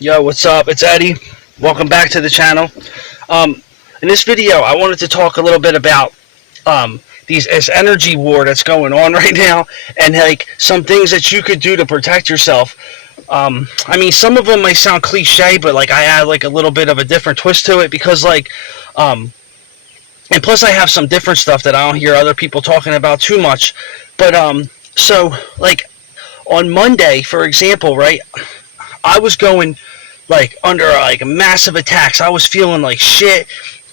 Yo, what's up? It's Eddie. Welcome back to the channel. Um, in this video, I wanted to talk a little bit about this energy war that's going on right now, and like some things that you could do to protect yourself. I mean, some of them might sound cliche, but like I add like a little bit of a different twist to it because um, and plus I have some different stuff that I don't hear other people talking about too much. But so like on Monday, for example, right? I was going like under like massive attacks. I was feeling like shit,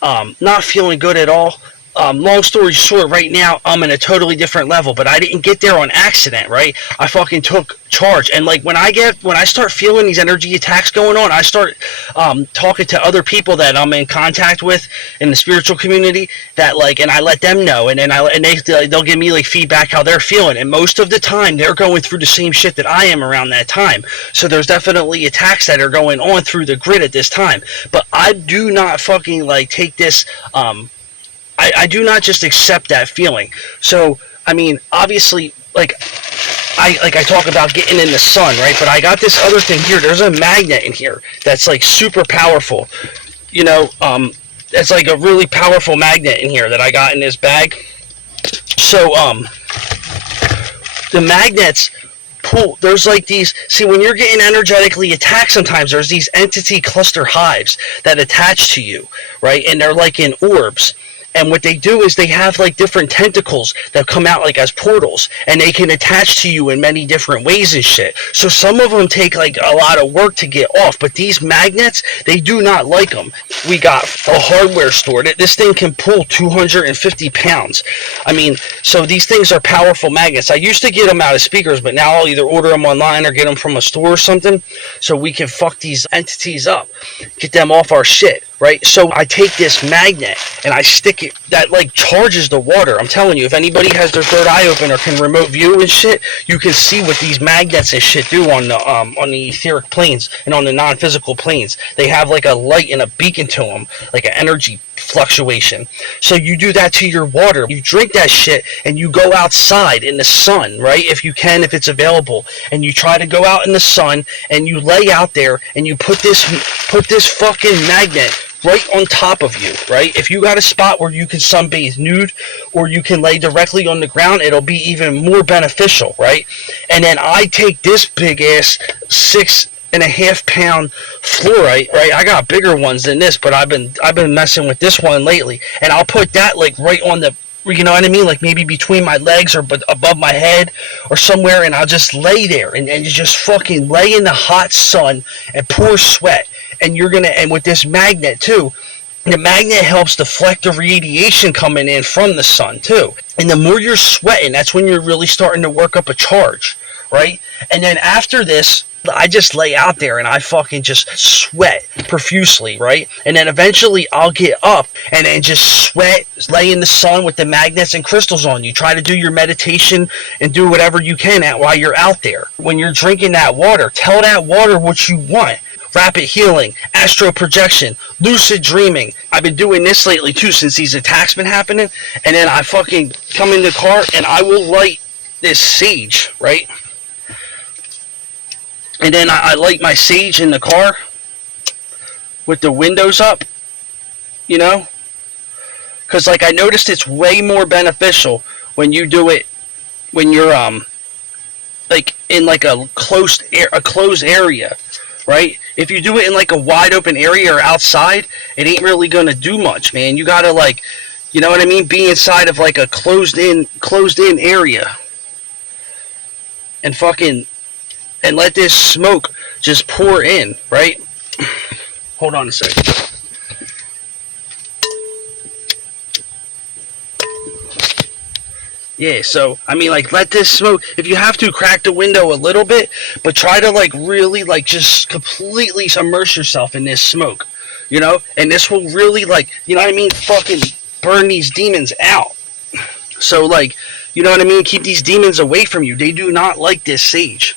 not feeling good at all. Long story short, right now I'm in a totally different level, but I didn't get there on accident, right? I fucking took charge, and like when I start feeling these energy attacks going on, I start talking to other people that I'm in contact with in the spiritual community that like, and I let them know, and then they'll give me like feedback how they're feeling, and most of the time they're going through the same shit that I am around that time. So there's definitely attacks that are going on through the grid at this time, but I do not fucking like take this. I do not just accept that feeling. So, I mean, obviously, I talk about getting in the sun, right? But I got this other thing here. There's a magnet in here that's like super powerful. You know, it's like a really powerful magnet in here that I got in this bag. So, the magnets pull. There's like these. See, when you're getting energetically attacked, sometimes there's these entity cluster hives that attach to you, right? And they're like in orbs. And what they do is they have like different tentacles that come out like as portals, and they can attach to you in many different ways and shit. So some of them take like a lot of work to get off, but these magnets, they do not like them. We got a hardware store. This thing can pull 250 pounds. I mean, so these things are powerful magnets. I used to get them out of speakers, but now I'll either order them online or get them from a store or something, so we can fuck these entities up, get them off our shit. Right, so I take this magnet and I stick it, that like charges the water. I'm telling you, if anybody has their third eye open or can remote view and shit, you can see what these magnets and shit do on the etheric planes and on the non-physical planes. They have like a light and a beacon to them, like an energy fluctuation. So you do that to your water. You drink that shit and you go outside in the sun, right? If you can, if it's available, and you try to go out in the sun and you lay out there and you put this fucking magnet right on top of you, right? If you got a spot where you can sunbathe nude or you can lay directly on the ground, it'll be even more beneficial, right? And then I take this big ass 6.5 pound fluorite, right? I got bigger ones than this, but I've been messing with this one lately, and I'll put that like right on the, you know what I mean, like maybe between my legs or above my head or somewhere, and I'll just lay there and just fucking lay in the hot sun and pour sweat. And and with this magnet too, the magnet helps deflect the radiation coming in from the sun too. And the more you're sweating, that's when you're really starting to work up a charge, right? And then after this, I just lay out there and I fucking just sweat profusely, right? And then eventually I'll get up and then just sweat, lay in the sun with the magnets and crystals on you. Try to do your meditation and do whatever you can while you're out there. When you're drinking that water, tell that water what you want. Rapid healing, astral projection, lucid dreaming. I've been doing this lately too since these attacks been happening. And then I fucking come in the car and I will light this sage, right? And then I light my sage in the car with the windows up, you know? Because like I noticed it's way more beneficial when you do it when you're like in like a closed area. Right? If you do it in like a wide open area or outside, it ain't really gonna do much, man. You gotta like, you know what I mean? Be inside of like a closed in area. And fucking, and let this smoke just pour in, right? Hold on a second. Yeah, so, I mean, like, let this smoke, if you have to, crack the window a little bit, but try to, like, really, like, just completely immerse yourself in this smoke, you know? And this will really, like, you know what I mean, fucking burn these demons out. So, like, you know what I mean, keep these demons away from you. They do not like this sage.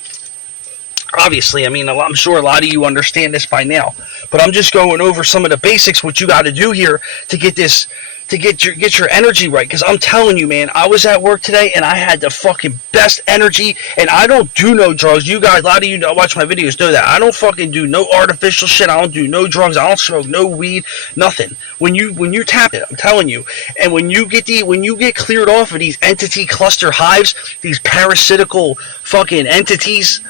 Obviously, I mean, I'm sure a lot of you understand this by now. But I'm just going over some of the basics, what you got to do here to get this, to get your energy right. Because I'm telling you, man, I was at work today and I had the fucking best energy. And I don't do no drugs. You guys, a lot of you that watch my videos know that I don't fucking do no artificial shit. I don't do no drugs. I don't smoke no weed, nothing. When you tap it, I'm telling you. And when you get cleared off of these entity cluster hives, these parasitical fucking entities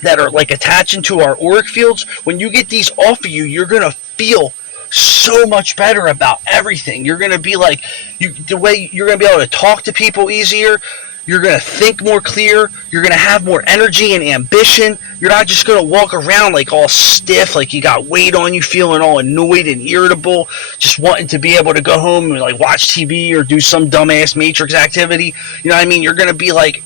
that are like attaching to our auric fields, when you get these off of you, you're gonna feel so much better about everything. You're gonna be like, the way you're gonna be able to talk to people easier. You're gonna think more clear. You're gonna have more energy and ambition. You're not just gonna walk around like all stiff, like you got weight on you, feeling all annoyed and irritable, just wanting to be able to go home and like watch TV or do some dumbass Matrix activity. You know what I mean? You're gonna be like,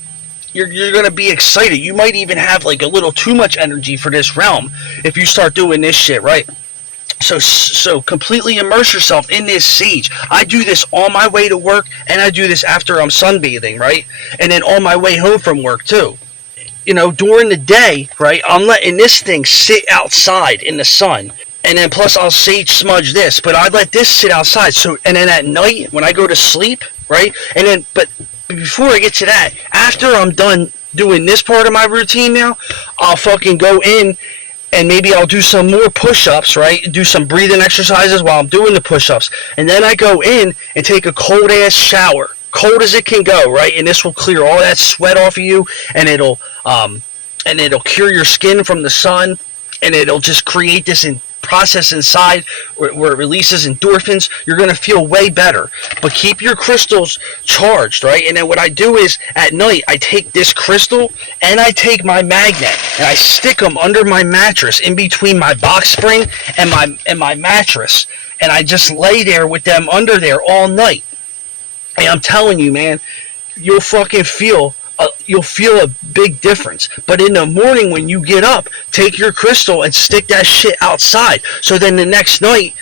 you're going to be excited. You might even have like a little too much energy for this realm if you start doing this shit, right? So completely immerse yourself in this sage. I do this on my way to work, and I do this after I'm sunbathing, right? And then on my way home from work too. You know, during the day, right, I'm letting this thing sit outside in the sun. And then plus I'll sage smudge this, but I let this sit outside. So, and then at night when I go to sleep, right? And then, but before I get to that, after I'm done doing this part of my routine now, I'll fucking go in and maybe I'll do some more push-ups, right? Do some breathing exercises while I'm doing the push-ups. And then I go in and take a cold-ass shower. Cold as it can go, right? And this will clear all that sweat off of you, and it'll cure your skin from the sun, and it'll just create this process inside where it releases endorphins. You're going to feel way better. But keep your crystals charged, right? And then what I do is at night I take this crystal and I take my magnet and I stick them under my mattress in between my box spring and my mattress, and I just lay there with them under there all night. And I'm telling you, man, you'll fucking feel a big difference. But in the morning when you get up, take your crystal and stick that shit outside. So then the next night,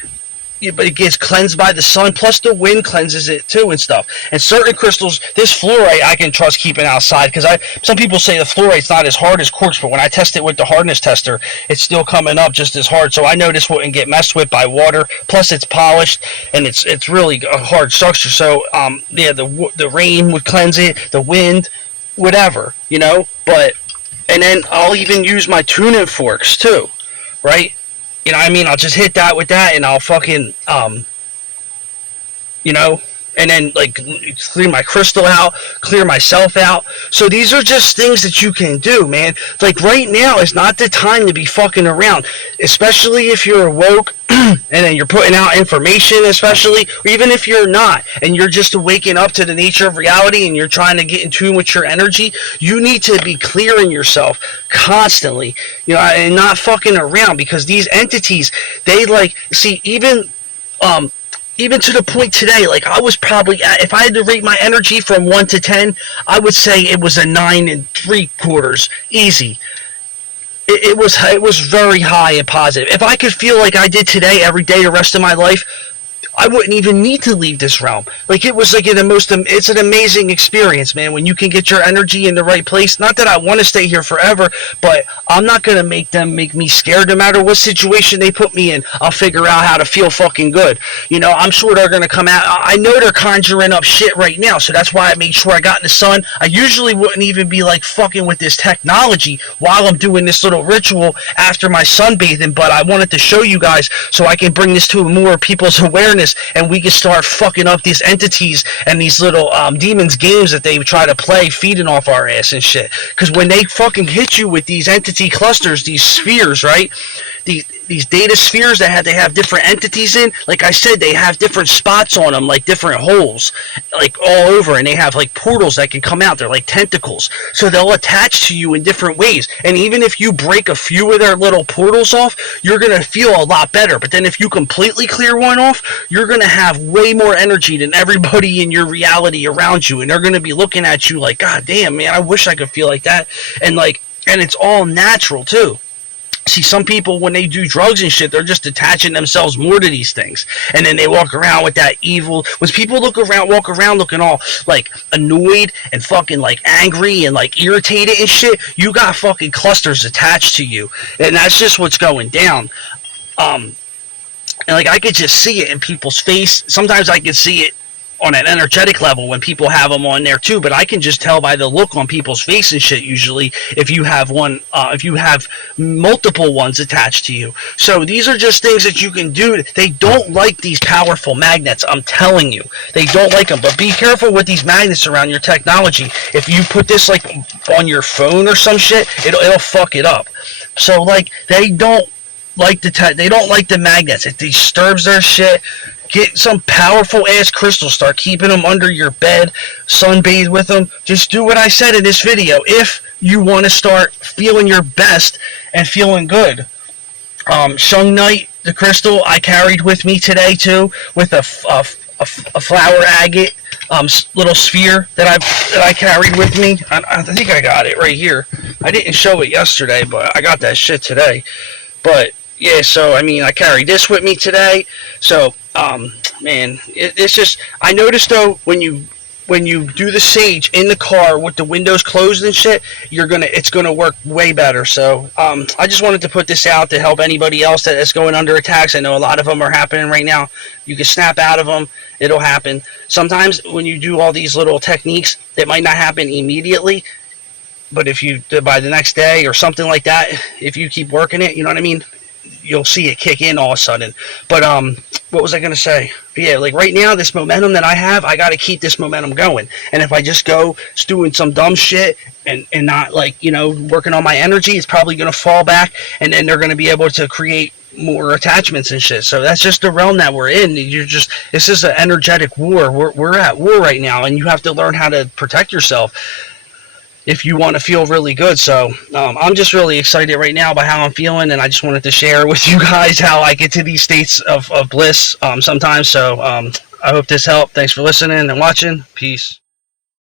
but it gets cleansed by the sun, plus the wind cleanses it too and stuff. And certain crystals, this fluorite I can trust keeping outside, because some people say the fluorite's not as hard as quartz, but when I test it with the hardness tester, it's still coming up just as hard. So I know this wouldn't get messed with by water. Plus it's polished and it's really a hard structure. So yeah, the rain would cleanse it, the wind, whatever, you know. But and then I'll even use my tuning forks too, right? You know what I mean? I'll just hit that with that, and I'll fucking, you know, and then like clear my crystal out, clear myself out. So these are just things that you can do, man. Like right now is not the time to be fucking around, especially if you're awoke and then you're putting out information, especially, or even if you're not, and you're just waking up to the nature of reality and you're trying to get in tune with your energy. You need to be clearing yourself constantly, you know, and not fucking around, because these entities, they like, see, even to the point today, like I was probably if I had to rate my energy from 1 to 10, I would say it was a 9 3/4, easy. It was very high and positive. If I could feel like I did today every day the rest of my life, I wouldn't even need to leave this realm. Like it was like it's an amazing experience, man, when you can get your energy in the right place. Not that I want to stay here forever, but I'm not going to make them make me scared. No matter what situation they put me in, I'll figure out how to feel fucking good. You know, I'm sure they're going to come out. I know they're conjuring up shit right now, so that's why I made sure I got in the sun. I usually wouldn't even be like fucking with this technology while I'm doing this little ritual after my sunbathing, but I wanted to show you guys so I can bring this to more people's awareness, and we can start fucking up these entities and these little demons games that they try to play, feeding off our ass and shit. Because when they fucking hit you with these entity clusters, these spheres, right? These data spheres that they have different entities in, like I said, they have different spots on them, like different holes, like all over, and they have like portals that can come out. They're like tentacles, so they'll attach to you in different ways. And even if you break a few of their little portals off, you're gonna feel a lot better. But then if you completely clear one off, you're gonna have way more energy than everybody in your reality around you, and they're gonna be looking at you like, God damn, man, I wish I could feel like that. And it's all natural too. See, some people, when they do drugs and shit, they're just attaching themselves more to these things. And then they walk around with that evil. When people walk around looking all, like, annoyed and fucking, like, angry and, like, irritated and shit, you got fucking clusters attached to you. And that's just what's going down. And like I could just see it in people's face. Sometimes I could see it on an energetic level when people have them on there too, but I can just tell by the look on people's face and shit usually if you have one, if you have multiple ones attached to you. So these are just things that you can do. They don't like these powerful magnets, I'm telling you. They don't like them, but be careful with these magnets around your technology. If you put this like on your phone or some shit, it'll fuck it up. So like they don't like they don't like the magnets. It disturbs their shit. Get some powerful ass crystals. Start keeping them under your bed. Sunbathe with them. Just do what I said in this video. If you want to start feeling your best and feeling good. Shung Knight, the crystal, I carried with me today too, with a flower agate little sphere that I carried with me. I think I got it right here. I didn't show it yesterday, but I got that shit today. But yeah, so I mean, I carried this with me today. So, man, it's just, I noticed though, when you do the sage in the car with the windows closed and shit, it's gonna work way better. So, I just wanted to put this out to help anybody else that is going under attacks. I know a lot of them are happening right now. You can snap out of them. It'll happen. Sometimes when you do all these little techniques, it might not happen immediately. But if you, by the next day or something like that, if you keep working it, you know what I mean? You'll see it kick in all of a sudden. But what was I gonna say? Yeah, like right now, this momentum that I have, I gotta keep this momentum going. And if I just go doing some dumb shit and not like, you know, working on my energy, it's probably gonna fall back, and then they're gonna be able to create more attachments and shit. So that's just the realm that we're in. This is an energetic war. We're at war right now, and you have to learn how to protect yourself if you want to feel really good. So I'm just really excited right now by how I'm feeling, and I just wanted to share with you guys how I get to these states of bliss sometimes. So I hope this helped. Thanks for listening and watching. Peace.